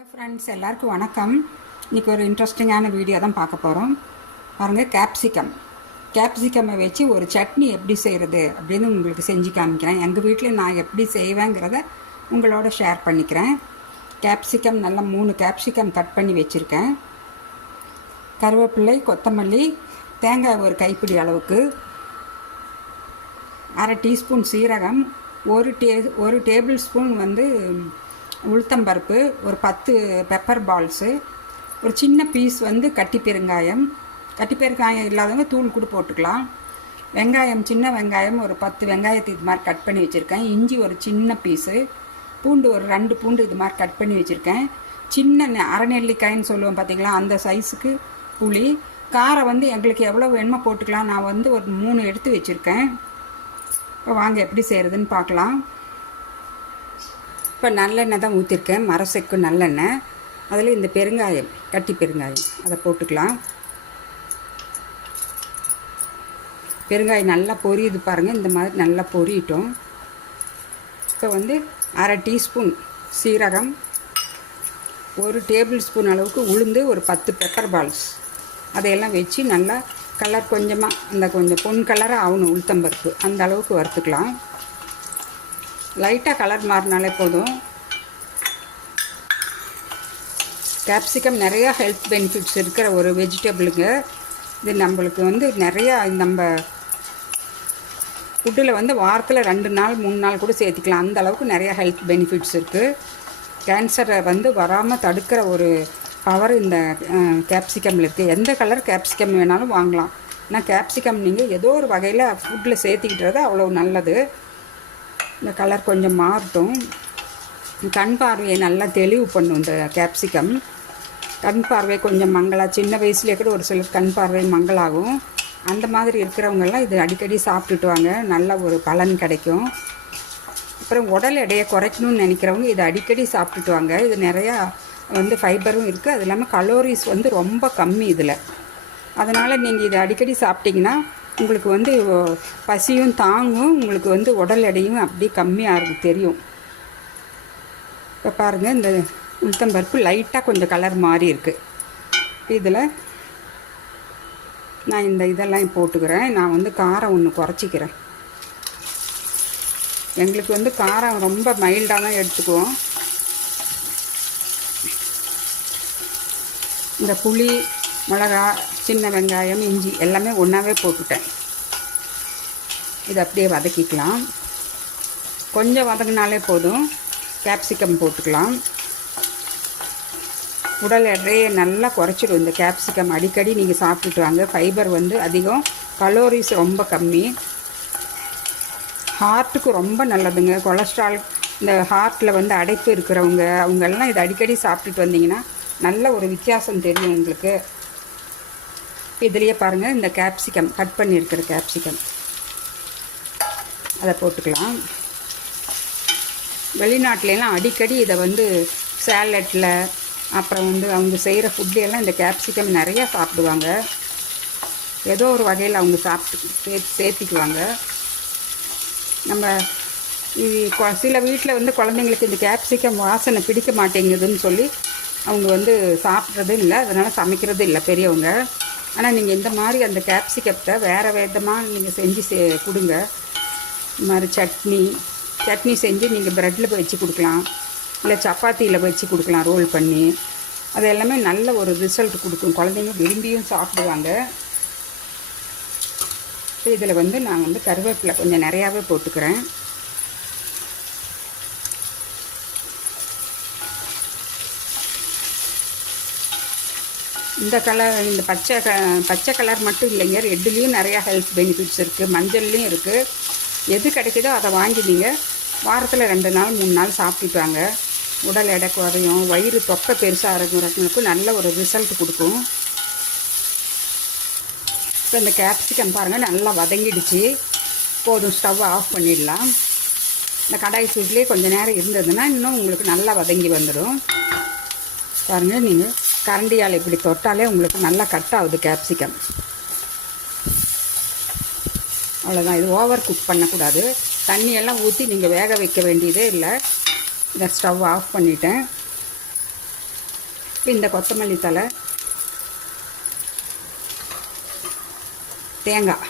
Hello friends எல்லாருக்கும் வணக்கம். இன்றைக்கி ஒரு இன்ட்ரெஸ்டிங்கான வீடியோ தான் பார்க்க போகிறோம் பாருங்கள் கேப்சிகம் கேப்சிகம்மை வச்சு ஒரு சட்னி எப்படி செய்கிறது அப்படின்னு உங்களுக்கு செஞ்சு காமிக்கிறேன். எங்கள் வீட்டில் நான் எப்படி செய்வேங்கிறத உங்களோட ஷேர் பண்ணிக்கிறேன். கேப்சிகம் நல்லா மூணு கேப்சிகம் கட் பண்ணி வச்சுருக்கேன். கருவேப்பிள்ளை கொத்தமல்லி தேங்காய் ஒரு கைப்பிடி அளவுக்கு. அரை டீஸ்பூன் சீரகம் ஒரு டே ஒரு டேபிள் ஸ்பூன் வந்து உளுத்தம்பருப்பு ஒரு பத்து பெப்பர் பால்ஸு ஒரு சின்ன பீஸ் வந்து கட்டி பெருங்காயம். கட்டி பெருங்காயம் இல்லாதவங்க தூள் கூட போட்டுக்கலாம். வெங்காயம் சின்ன வெங்காயம் ஒரு பத்து வெங்காயத்தை இது மாதிரி கட் பண்ணி வச்சுருக்கேன். இஞ்சி ஒரு சின்ன பீஸு பூண்டு ஒரு ரெண்டு பூண்டு இது மாதிரி கட் பண்ணி வச்சுருக்கேன். சின்ன நெ- அரைநெல்லிக்காய்ன்னு சொல்லுவோம் பார்த்தீங்களா அந்த சைஸுக்கு புளி. காரம் வந்து எங்களுக்கு எவ்வளோ வேணுமோ போட்டுக்கலாம். நான் வந்து ஒரு மூணு எடுத்து வச்சுருக்கேன். இப்போ வாங்க எப்படி செய்கிறதுன்னு பார்க்கலாம் இப்போ நல்லெண்ணெய் தான் ஊற்றிருக்கேன் மரசெக்கு நல்லெண்ணெய். அதில் இந்த பெருங்காயம் கட்டி பெருங்காயம். அதை போட்டுக்கலாம். பெருங்காயம் நல்லா பொரியுது பாருங்கள் இந்த மாதிரி நல்லா பொரியட்டும் இப்போ வந்து அரை டீஸ்பூன் சீரகம் ஒரு டேபிள் ஸ்பூன் அளவுக்கு உளுந்து ஒரு பத்து பெப்பர் பால்ஸ் அதையெல்லாம் வச்சு நல்லா கலர் கொஞ்சமாக அந்த கொஞ்சம் பொன் கலராக ஆகணும் உளுத்தம்பருப்பு அந்த அளவுக்கு வறுத்துக்கலாம். லைட்டாக கலர் மாறினாலே போதும். கேப்சிகம் நிறையா ஹெல்த் பெனிஃபிட்ஸ் இருக்கிற ஒரு வெஜிடபிளுங்க. இது நம்மளுக்கு வந்து நிறையா நம்ம ஃபுட்டில் வந்து வாரத்தில் ரெண்டு நாள் மூணு நாள் கூட சேர்த்திக்கலாம். அந்த அளவுக்கு நிறையா ஹெல்த் பெனிஃபிட்ஸ் இருக்குது கேன்சரை வந்து வராமல் தடுக்கிற ஒரு பவர் இந்த கேப்சிகமில் இருக்குது எந்த கலர் கேப்சிகம் வேணாலும் வாங்கலாம். ஆனால் கேப்சிகம் நீங்கள் ஏதோ ஒரு வகையில் ஃபுட்டில் சேர்த்துக்கிட்டுறது அவ்வளோ நல்லது. இந்த கலர் கொஞ்சம் மாறட்டும். கண் பார்வையை நல்லா தெளிவு பண்ணும் இந்த கேப்சிகம் கண் பார்வை கொஞ்சம் மங்களாக சின்ன வயசுலேயே கூட ஒரு சிலர் கண் பார்வை மங்களாகும். அந்த மாதிரி இருக்கிறவங்கெல்லாம் இது அடிக்கடி சாப்பிட்டுட்டு வாங்க. நல்ல ஒரு பலன் கிடைக்கும். அப்புறம் உடல் எடையை குறைக்கணும்னு நினைக்கிறவங்க இதை அடிக்கடி சாப்பிட்டுட்டு வாங்க. இது நிறையா வந்து ஃபைபரும் இருக்குது அது இல்லாமல் கலோரிஸ் வந்து ரொம்ப கம்மி இதில். அதனால் நீங்கள் இதை அடிக்கடி சாப்பிட்டிங்கன்னா உங்களுக்கு வந்து பசியும் தாங்கும் உங்களுக்கு வந்து உடல் எடையும் அப்படியே கம்மியாக தெரியும். இப்போ பாருங்கள் இந்த உளுத்தம்பருப்பு லைட்டாக கொஞ்சம் கலர் மாறி இருக்குது இதில் நான் இந்த இதெல்லாம் போட்டுக்கிறேன். நான் வந்து காரம் ஒன்று குறைச்சிக்கிறேன். எங்களுக்கு வந்து காரம் ரொம்ப மைல்டாக தான் எடுத்துக்குவோம். இந்த புளி மிளகா சின்ன வெங்காயம் இஞ்சி எல்லாமே ஒன்றாவே போட்டுட்டேன். இதை அப்படியே வதக்கிக்கலாம். கொஞ்சம் வதங்கினாலே போதும். கேப்சிகம் போட்டுக்கலாம். உடல் எடையை நல்லா குறைச்சிடும் இந்த கேப்சிகம் அடிக்கடி நீங்கள் சாப்பிட்டுட்டு வாங்க. ஃபைபர் வந்து அதிகம். கலோரிஸ் ரொம்ப கம்மி. ஹார்ட்டுக்கு ரொம்ப நல்லதுங்க. கொலஸ்ட்ரால் இந்த ஹார்ட்டில் வந்து அடைப்பு இருக்கிறவங்க அவங்கெல்லாம் இதை அடிக்கடி சாப்பிட்டுட்டு வந்தீங்கன்னா நல்ல ஒரு வித்தியாசம் தெரியும் உங்களுக்கு. இதுலேயே பாருங்கள் இந்த கேப்சிகம் கட் பண்ணியிருக்கிற கேப்சிகம் அதை போட்டுக்கலாம். வெளிநாட்டிலலாம் அடிக்கடி இதை வந்து சேலட்டில் அப்புறம் வந்து அவங்க செய்கிற ஃபுட்லையெல்லாம் இந்த கேப்சிகம் நிறையா சாப்பிடுவாங்க. ஏதோ ஒரு வகையில் அவங்க சாப்பிட்டு சே சேர்த்திக்குவாங்க. நம்ம இது சில வீட்டில் வந்து குழந்தைங்களுக்கு இந்த கேப்சிகம் வாசனை பிடிக்க மாட்டேங்குதுன்னு சொல்லி அவங்க வந்து சாப்பிட்றதும் இல்லை. அதனால் சமைக்கிறது இல்லை பெரியவங்க. ஆனால் நீங்கள் இந்த மாதிரி அந்த கேப்சிகத்தை வேறு விதமாக நீங்கள் செஞ்சு சே கொடுங்க. இந்த மாதிரி சட்னி சட்னி செஞ்சு நீங்கள் ப்ரெட்டில் வச்சு கொடுக்கலாம். இல்லை சப்பாத்தியில் வச்சு கொடுக்கலாம் ரோல் பண்ணி. அது எல்லாமே நல்ல ஒரு ரிசல்ட் கொடுக்கும். குழந்தைங்க விரும்பியும் சாப்பிடுவாங்க. இதில் வந்து நான் வந்து கருவேப்பிலை கொஞ்சம் நிறையாவே போட்டுக்கிறேன். இந்த கலர் இந்த பச்சை க பச்சை கலர் மட்டும் இல்லைங்க. ரெட்டுலேயும் நிறையா ஹெல்த் பெனிஃபிட்ஸ் இருக்குது மஞ்சள்லேயும் இருக்குது எது கிடைக்குதோ அதை வாங்கி நீங்கள் வாரத்தில் ரெண்டு நாள் மூணு நாள் சாப்பிட்டுக்குவாங்க உடல் எடை குறையும். வயிறு தொப்பை பெருசாக இருக்கிறவங்களுக்கும் நல்ல ஒரு ரிசல்ட் கொடுக்கும். இப்போ இந்த கேப்சிகம் பாருங்கள் நல்லா வதங்கிடுச்சு. போதும் ஸ்டவ் ஆஃப் பண்ணிடலாம். இந்த கடாய் சூட்லேயே கொஞ்சம் நேரம் இருந்ததுன்னா இன்னும் உங்களுக்கு நல்லா வதங்கி வந்துடும். பாருங்கள் நீங்கள் கரண்டியால் இப்படி தொட்டாலே உங்களுக்கு நல்லா கட் ஆகுது கேப்சிகம் அவ்வளோதான் இது ஓவர் குக் பண்ணக்கூடாது. தண்ணியெல்லாம் ஊற்றி நீங்கள் வேக வைக்க வேண்டியதே இல்லை. இந்த ஸ்டவ் ஆஃப் பண்ணிட்டேன். இப்போ இந்த கொத்தமல்லி தலை தேங்காய்.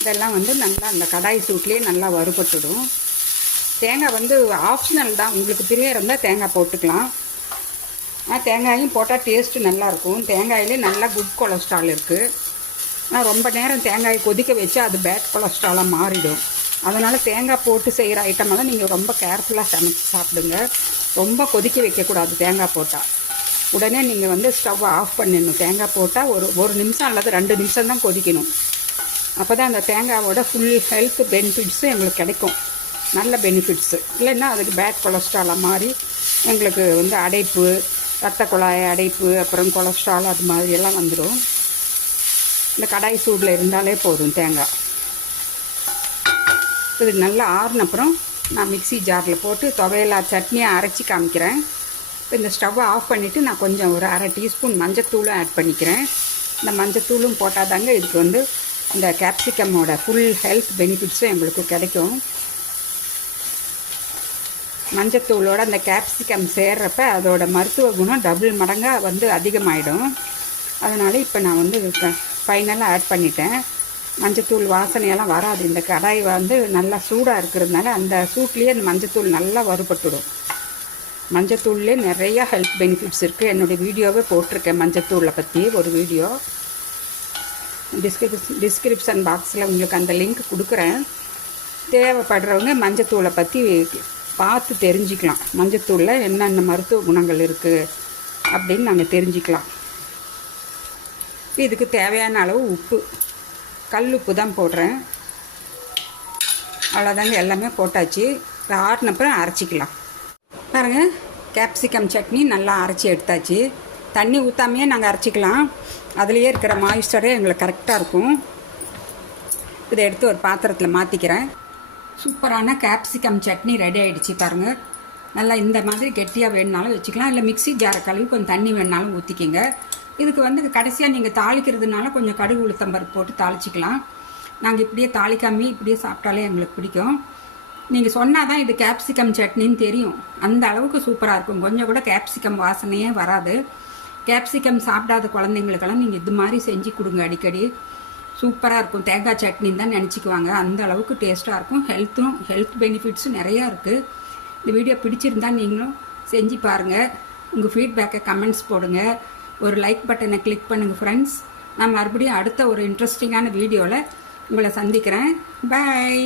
இதெல்லாம் வந்து நல்லா அந்த கடாய் சூட்லேயே நல்லா வறுபட்டுடும். தேங்காய் வந்து ஆப்ஷனல் தான். உங்களுக்கு பிரியம் இருந்தால் தேங்காய் போட்டுக்கலாம். ஆனால் தேங்காயும் போட்டால் டேஸ்ட்டு நல்லாயிருக்கும். தேங்காயிலே நல்லா குட் கொலஸ்ட்ரால் இருக்குது ஆனால் ரொம்ப நேரம் தேங்காய் கொதிக்க வச்சு அது பேட் கொலஸ்ட்ராலாக மாறிடும். அதனால் தேங்காய் போட்டு செய்கிற ஐட்டமெல்லாம் நீங்கள் ரொம்ப கேர்ஃபுல்லாக சமைச்சு சாப்பிடுங்க. ரொம்ப கொதிக்க வைக்கக்கூடாது தேங்காய் போட்டால் உடனே நீங்கள் வந்து ஸ்டவ்வை ஆஃப் பண்ணிடணும். தேங்காய் போட்டால் ஒரு ஒரு நிமிஷம் அல்லது ரெண்டு நிமிஷம் தான் கொதிக்கணும். அப்போ தான் அந்த தேங்காவோட ஃபுல் ஹெல்த் பெனிஃபிட்ஸும் எங்களுக்கு கிடைக்கும். நல்ல பெனிஃபிட்ஸு இல்லைன்னா அதுக்கு பேட் கொலஸ்ட்ராலாக மாதிரி எங்களுக்கு வந்து அடைப்பு ரத்த குழாய் அடைப்பு அப்புறம் கொலஸ்ட்ரால் அது மாதிரியெல்லாம் வந்துடும் இந்த கடாய் சூடில் இருந்தாலே போதும் தேங்காய். இது நல்லா ஆறுன அப்புறம் நான் மிக்ஸி ஜாரில் போட்டு துவையலா சட்னியை அரைச்சி காமிக்கிறேன். இப்போ இந்த ஸ்டவ்வை ஆஃப் பண்ணிவிட்டு நான் கொஞ்சம் ஒரு அரை டீஸ்பூன் மஞ்சத்தூளும் ஆட் பண்ணிக்கிறேன். இந்த மஞ்சத்தூளும் போட்டால் தாங்க இதுக்கு வந்து இந்த கேப்சிகமோட ஃபுல் ஹெல்த் பெனிஃபிட்ஸும் எங்களுக்கு கிடைக்கும். மஞ்சத்தூளோட அந்த கேப்சிகம் சேர்றப்ப அதோட மருத்துவ குணம் டபுள் மடங்காக வந்து அதிகமாகிடும் அதனால் இப்போ நான் வந்து ஃபைனலாக ஆட் பண்ணிட்டேன். மஞ்சத்தூள் வாசனையெல்லாம் வராது. இந்த கடாய் வந்து நல்லா சூடாக இருக்கிறதுனால அந்த சூட்லேயே அந்த மஞ்சத்தூள் நல்லா வறுபட்டுடும். மஞ்சத்தூள்லேயே நிறையா ஹெல்த் பெனிஃபிட்ஸ் இருக்குது என்னுடைய வீடியோவே போட்டிருக்கேன் மஞ்சத்தூளை பற்றி ஒரு வீடியோ. டிஸ்கிரிப் டிஸ்கிரிப்ஷன் பாக்ஸில் உங்களுக்கு அந்த லிங்க் கொடுக்குறேன். தேவைப்படுறவங்க மஞ்சத்தூளை பற்றி பார்த்து தெரிஞ்சுக்கலாம். மஞ்சத்தூளில் என்னென்ன மருத்துவ குணங்கள் இருக்குது அப்படின்னு நாங்கள் தெரிஞ்சுக்கலாம். இதுக்கு தேவையான அளவு உப்பு. கல் உப்பு தான் போடுறேன். அவ்வளோதாங்க எல்லாமே போட்டாச்சு. ஆறினப்புறம் அரைச்சிக்கலாம். பாருங்கள் கேப்சிகம் சட்னி நல்லா அரைச்சி எடுத்தாச்சு. தண்ணி ஊற்றாமையே நாங்கள் அரைச்சிக்கலாம். அதுலேயே இருக்கிற மாய்ஸ்டரே எங்களுக்கு கரெக்டாக இருக்கும். இதை எடுத்து ஒரு பாத்திரத்தில் மாற்றிக்கிறேன் சூப்பரான கேப்சிகம் சட்னி ரெடி ஆகிடுச்சு பாருங்கள் நல்லா இந்த மாதிரி கெட்டியாக வேணுனாலும் வச்சுக்கலாம். இல்லை மிக்சி ஜார கழுவி கொஞ்சம் தண்ணி வேணுனாலும் ஊற்றிக்கிங்க இதுக்கு வந்து கடைசியாக நீங்கள் தாளிக்கிறதுனால கொஞ்சம் கடுகு உளுத்தம் பருப்பு போட்டு தாளிச்சிக்கலாம். நாங்கள் இப்படியே தாளிக்காமே இப்படியே சாப்பிட்டாலே எங்களுக்கு பிடிக்கும். நீங்கள் சொன்னால் தான் இது கேப்சிகம் சட்னின்னு தெரியும். அந்த அளவுக்கு சூப்பராக இருக்கும். கொஞ்சம் கூட கேப்சிகம் வாசனையே வராது. கேப்சிகம் சாப்பிடாத குழந்தைங்களுக்கெல்லாம் நீங்கள் இது மாதிரி செஞ்சு கொடுங்க அடிக்கடி. சூப்பராக இருக்கும். தேங்காய் சட்னின்னு தான் நினச்சிக்குவாங்க. அந்த அளவுக்கு டேஸ்ட்டாக இருக்கும். ஹெல்த்தும் ஹெல்த் பெனிஃபிட்ஸும் நிறையா இருக்குது இந்த வீடியோ பிடிச்சிருந்தா நீங்களும் செஞ்சு பாருங்கள் உங்கள் ஃபீட்பேக்கை கமெண்ட்ஸ் போடுங்க. ஒரு லைக் பட்டனை கிளிக் பண்ணுங்கள் ஃப்ரெண்ட்ஸ் நான் மறுபடியும் அடுத்த ஒரு இன்ட்ரெஸ்டிங்கான வீடியோவில் உங்களை சந்திக்கிறேன். பாய்